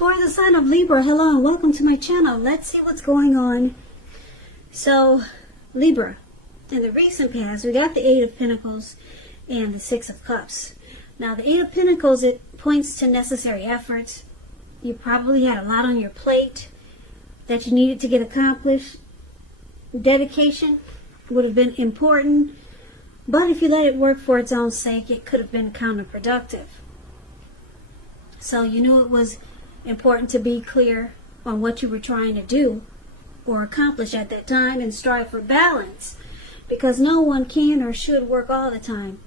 For the sign of Libra, hello and welcome to my channel. Let's see what's going on. So, Libra, in the recent past, we got the Eight of Pentacles and the Six of Cups. Now, the Eight of Pentacles, it points to necessary efforts. You probably had a lot on your plate that you needed to get accomplished. Dedication would have been important, but if you let it work for its own sake, it could have been counterproductive. So you knew it was important to be clear on what you were trying to do or accomplish at that time and strive for balance, because no one can or should work all the time.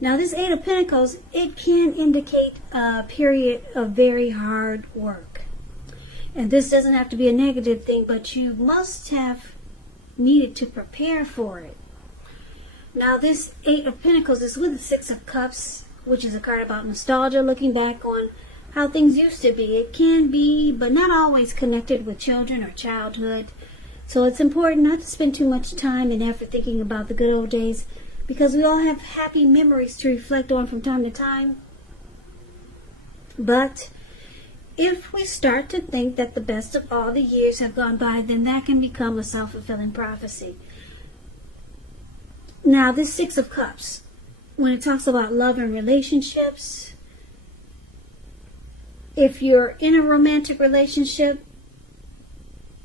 Now, this Eight of Pentacles, it can indicate a period of very hard work. And this doesn't have to be a negative thing, but you must have needed to prepare for it. Now, this Eight of Pentacles is with the Six of Cups, which is a card about nostalgia, looking back on how things used to be. It can be, but not always, connected with children or childhood. So it's important not to spend too much time and effort thinking about the good old days, because we all have happy memories to reflect on from time to time. But if we start to think that the best of all the years have gone by, then that can become a self-fulfilling prophecy. Now, this Six of Cups, when it talks about love and relationships, if you're in a romantic relationship,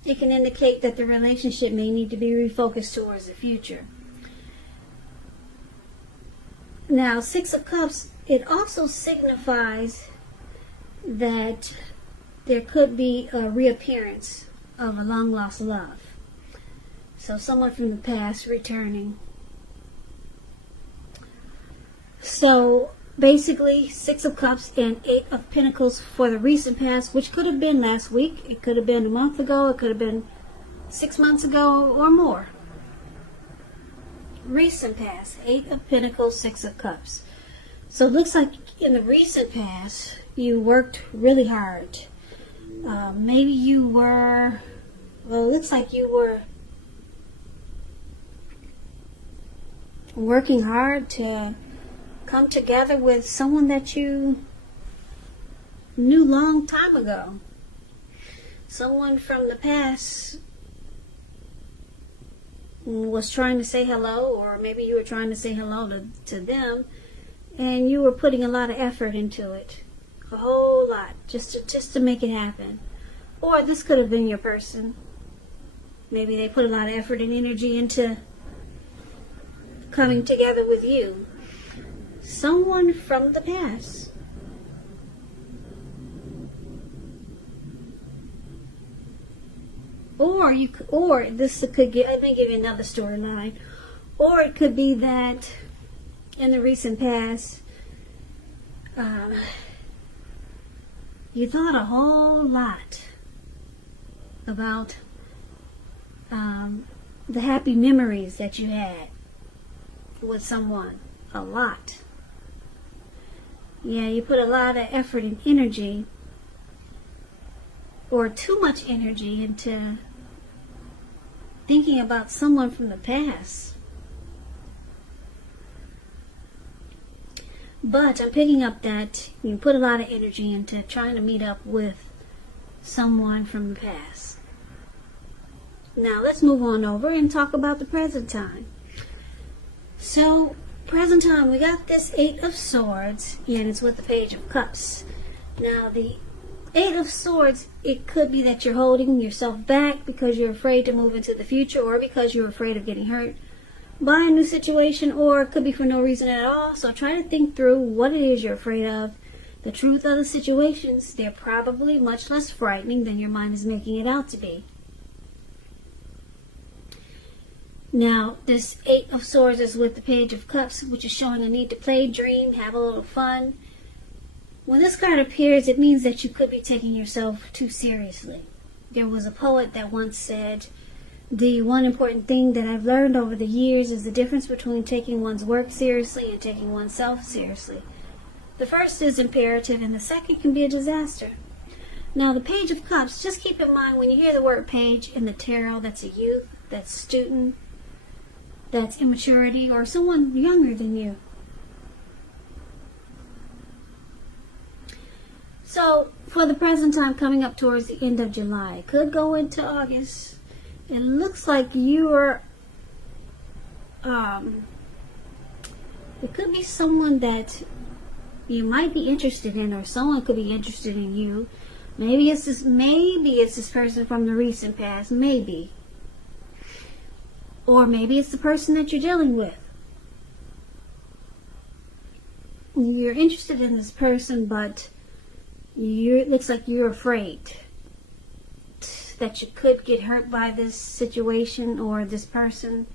it can indicate that the relationship may need to be refocused towards the future. Now, Six of Cups, it also signifies that there could be a reappearance of a long-lost love. So someone from the past returning. So basically, Six of Cups and Eight of Pentacles for the recent past, which could have been last week, it could have been a month ago, it could have been 6 months ago or more. Recent past, Eight of Pentacles, Six of Cups. So it looks like in the recent past, you worked really hard. Maybe you were, well, it looks like you were working hard to come together with someone that you knew long time ago. Someone from the past was trying to say hello, or maybe you were trying to say hello to them, and you were putting a lot of effort into it. A whole lot, just to make it happen. Or this could have been your person. Maybe they put a lot of effort and energy into coming together with you. Someone from the past. Or this could get, let me give you another storyline. Or it could be that in the recent past, you thought a whole lot about the happy memories that you had with someone. A lot. Yeah, you put a lot of effort and energy, or too much energy, into thinking about someone from the past. But I'm picking up that you put a lot of energy into trying to meet up with someone from the past. Now let's move on over and talk about the present time. So, present time, we got this Eight of Swords, and it's with the Page of Cups. Now, the Eight of Swords, it could be that you're holding yourself back because you're afraid to move into the future, or because you're afraid of getting hurt by a new situation, or it could be for no reason at all. So try to think through what it is you're afraid of. The truth of the situations, they're probably much less frightening than your mind is making it out to be. Now, this Eight of Swords is with the Page of Cups, which is showing a need to play, dream, have a little fun. When this card appears, it means that you could be taking yourself too seriously. There was a poet that once said, "The one important thing that I've learned over the years is the difference between taking one's work seriously and taking oneself seriously. The first is imperative, and the second can be a disaster." Now, the Page of Cups, just keep in mind when you hear the word page in the tarot, that's a youth, that's student, that's immaturity, or someone younger than you. So for the present time, coming up towards the end of July, could go into August. It looks like you're it could be someone that you might be interested in, or someone could be interested in you. Maybe it's this person from the recent past, maybe. Or maybe it's the person that you're dealing with. You're interested in this person, but it looks like you're afraid that you could get hurt by this situation or this person,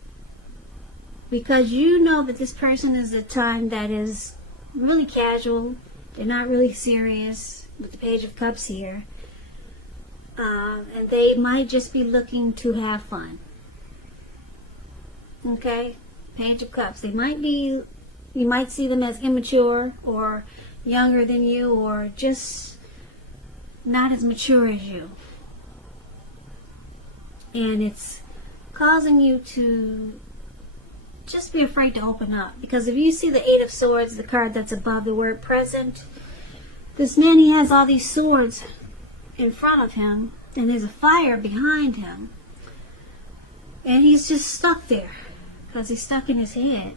because you know that this person is a time that is really casual. They're not really serious, with the Page of Cups here. And they might just be looking to have fun. Okay? Page of Cups. You might see them as immature or younger than you, or just not as mature as you. And it's causing you to just be afraid to open up. Because if you see the Eight of Swords, the card that's above the word present, this man, he has all these swords in front of him, and there's a fire behind him. And he's just stuck there, because he's stuck in his head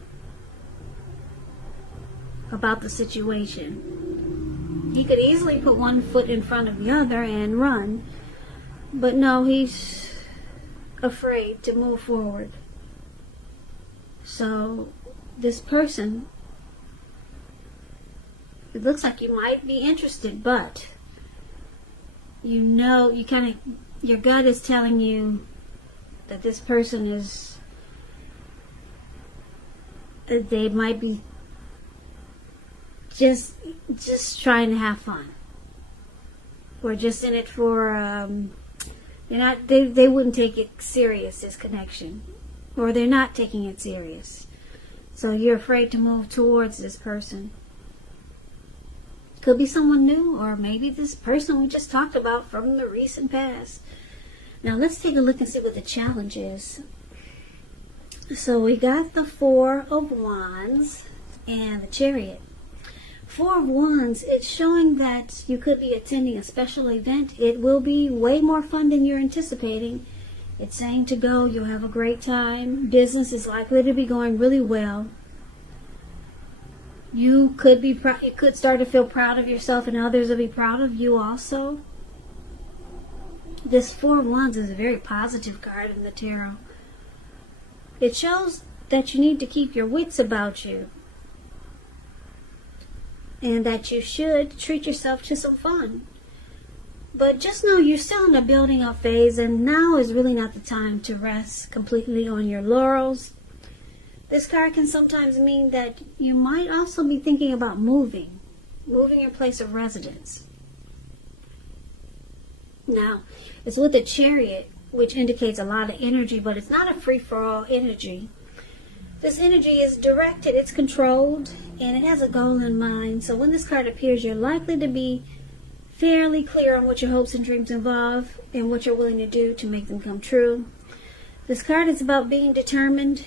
about the situation. He could easily put one foot in front of the other and run, but no, he's afraid to move forward. So this person, it looks like you might be interested, but you know, your gut is telling you that this person is, they might be just trying to have fun, or just in it for they wouldn't take it serious, this connection, or they're not taking it serious. So you're afraid to move towards this person. Could be someone new, or maybe this person we just talked about from the recent past. Now let's take a look and see what the challenge is. So we got the Four of Wands and the Chariot. Four of Wands, it's showing that you could be attending a special event. It will be way more fun than you're anticipating. It's saying to go, you'll have a great time. Business is likely to be going really well. You could start to feel proud of yourself, and others will be proud of you also. This Four of Wands is a very positive card in the tarot. It shows that you need to keep your wits about you, and that you should treat yourself to some fun. But just know you're still in a building up phase, and now is really not the time to rest completely on your laurels. This card can sometimes mean that you might also be thinking about moving your place of residence. Now, it's with the Chariot, which indicates a lot of energy, but it's not a free-for-all energy. This energy is directed, it's controlled, and it has a goal in mind. So when this card appears, you're likely to be fairly clear on what your hopes and dreams involve and what you're willing to do to make them come true. This card is about being determined,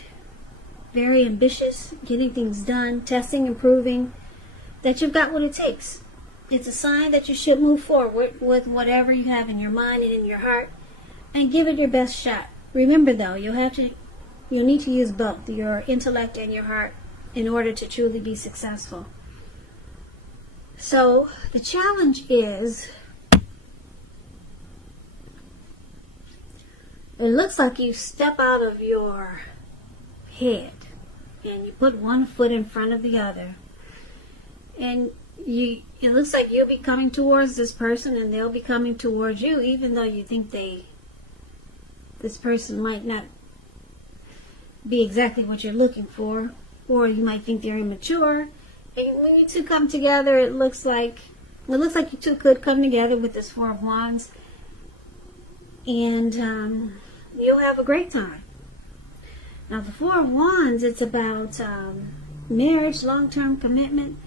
very ambitious, getting things done, testing and proving that you've got what it takes. It's a sign that you should move forward with whatever you have in your mind and in your heart, and give it your best shot. Remember though, you'll need to use both your intellect and your heart in order to truly be successful. So the challenge is, it looks like you step out of your head and you put one foot in front of the other, and it looks like you'll be coming towards this person and they'll be coming towards you, even though you think this person might not be exactly what you're looking for, or you might think they're immature. And when you two come together, it looks like you two could come together with this Four of Wands, and you'll have a great time. Now the Four of Wands, it's about marriage, long-term commitment.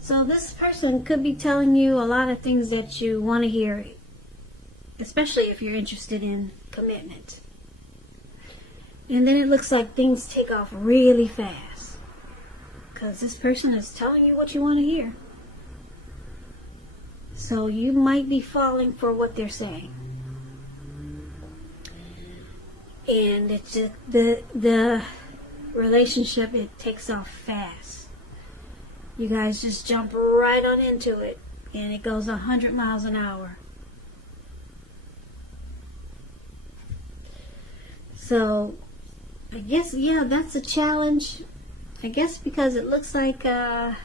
So this person could be telling you a lot of things that you want to hear, especially if you're interested in commitment. And then it looks like things take off really fast, because this person is telling you what you want to hear. So you might be falling for what they're saying. And it's just the relationship, it takes off fast. You guys just jump right on into it, and it goes 100 miles an hour. So I guess, yeah, that's a challenge. I guess because it looks like it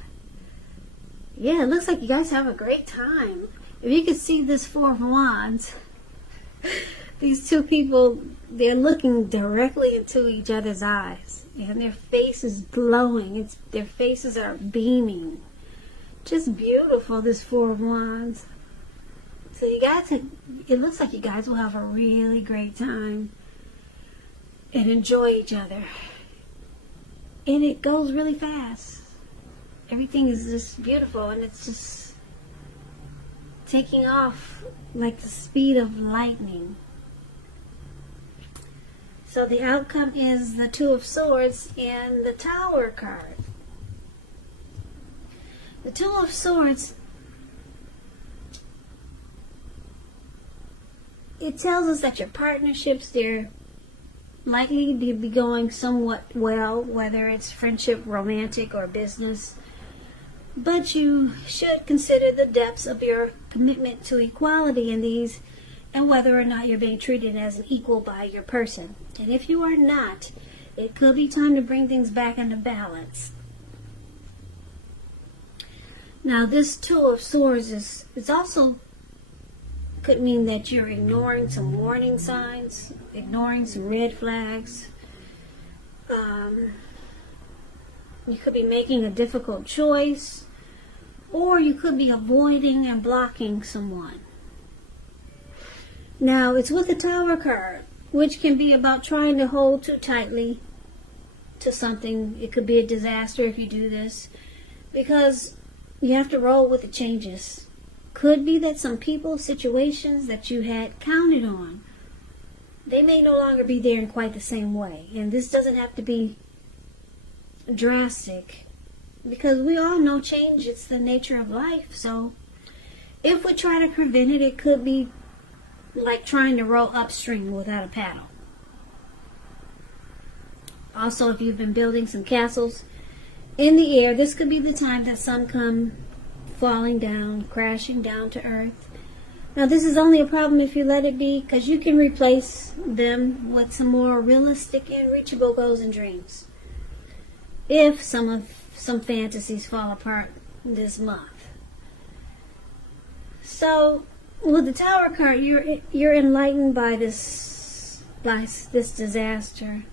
looks like you guys have a great time. If you could see this Four of Wands, these two people, they're looking directly into each other's eyes, and their face is glowing. Their faces are beaming. Just beautiful, this Four of Wands. So you guys, it looks like you guys will have a really great time and enjoy each other. And it goes really fast. Everything is just beautiful, and it's just taking off like the speed of lightning. So the outcome is the Two of Swords and the Tower card. The Two of Swords, it tells us that your partnerships, they're likely to be going somewhat well, whether it's friendship, romantic, or business. But you should consider the depths of your commitment to equality in these, and whether or not you're being treated as an equal by your person. And if you are not, it could be time to bring things back into balance. Now, this Two of Swords is also could mean that you're ignoring some warning signs, ignoring some red flags. You could be making a difficult choice, or you could be avoiding and blocking someone. Now, it's with the Tower card, which can be about trying to hold too tightly to something. It could be a disaster if you do this, because you have to roll with the changes. Could be that some people, situations that you had counted on, they may no longer be there in quite the same way. And this doesn't have to be drastic, because we all know change, it's the nature of life. So if we try to prevent it, it could be like trying to row upstream without a paddle. Also, if you've been building some castles in the air, this could be the time that some come falling down, crashing down to earth. Now, this is only a problem if you let it be, because you can replace them with some more realistic and reachable goals and dreams if some fantasies fall apart this month. So with the Tower card, you're enlightened by this disaster.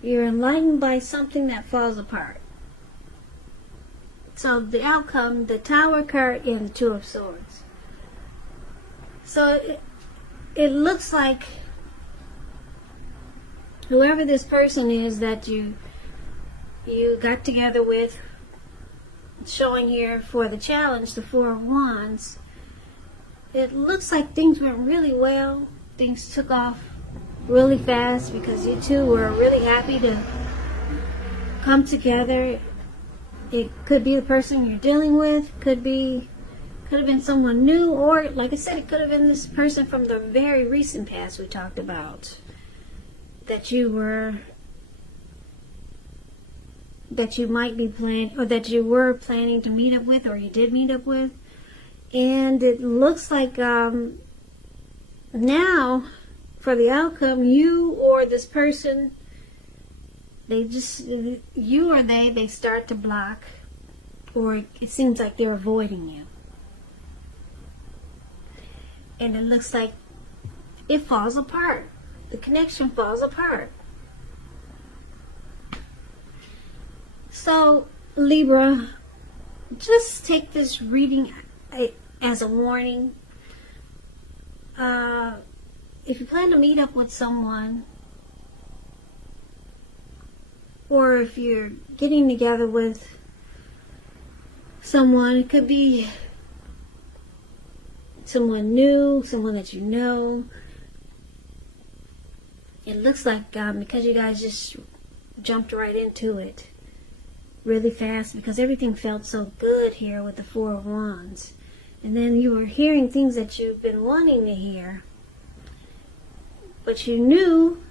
You're enlightened by something that falls apart. So the outcome, the Tower card and the Two of Swords. So it looks like whoever this person is that you got together with, showing here for the challenge, the Four of Wands, it looks like things went really well. Things took off really fast because you two were really happy to come together. It could be the person you're dealing with, could have been someone new, or like I said, it could have been this person from the very recent past we talked about that you might be planning, or that you were planning to meet up with, or you did meet up with. And it looks like now for the outcome, you or this person, they start to block, or it seems like they're avoiding you. And it looks like it falls apart. The connection falls apart. So, Libra, just take this reading as a warning. If you plan to meet up with someone, or if you're getting together with someone, it could be someone new, someone that you know. It looks like because you guys just jumped right into it, really fast because everything felt so good here with the Four of Wands. And then you were hearing things that you've been wanting to hear. But you knew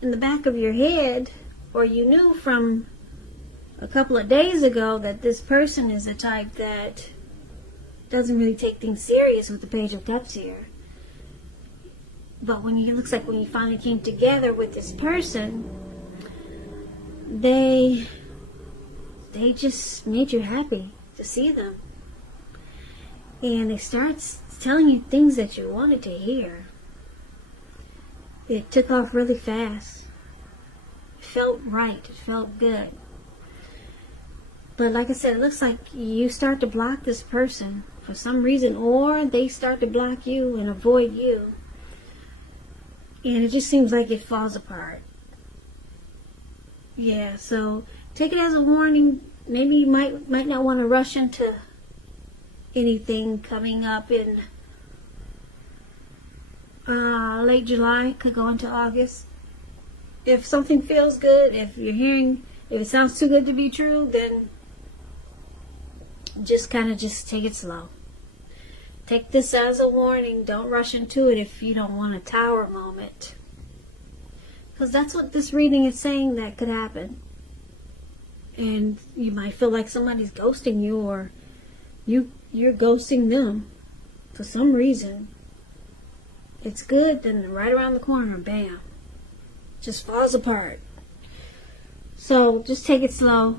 in the back of your head, or you knew from a couple of days ago, that this person is a type that doesn't really take things serious with the Page of Cups here. But when it looks like when you finally came together with this person, they just made you happy to see them. And they start telling you things that you wanted to hear. It took off really fast. It felt right. It felt good. But like I said, it looks like you start to block this person for some reason, or they start to block you and avoid you. And it just seems like it falls apart. Yeah, so take it as a warning. Maybe you might not want to rush into anything coming up in late July, could go into August. If something feels good, if it sounds too good to be true, then just take it slow. Take this as a warning. Don't rush into it if you don't want a tower moment. Because that's what this reading is saying that could happen. And you might feel like somebody's ghosting you, or you're ghosting them for some reason. It's good, then right around the corner, bam, just falls apart. So just take it slow,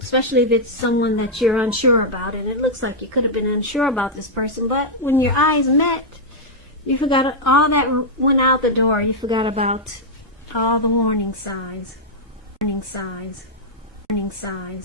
especially if it's someone that you're unsure about. And it looks like you could have been unsure about this person, but when your eyes met, you forgot all that went out the door. You forgot about all the warning signs. Warning signs. Warning signs.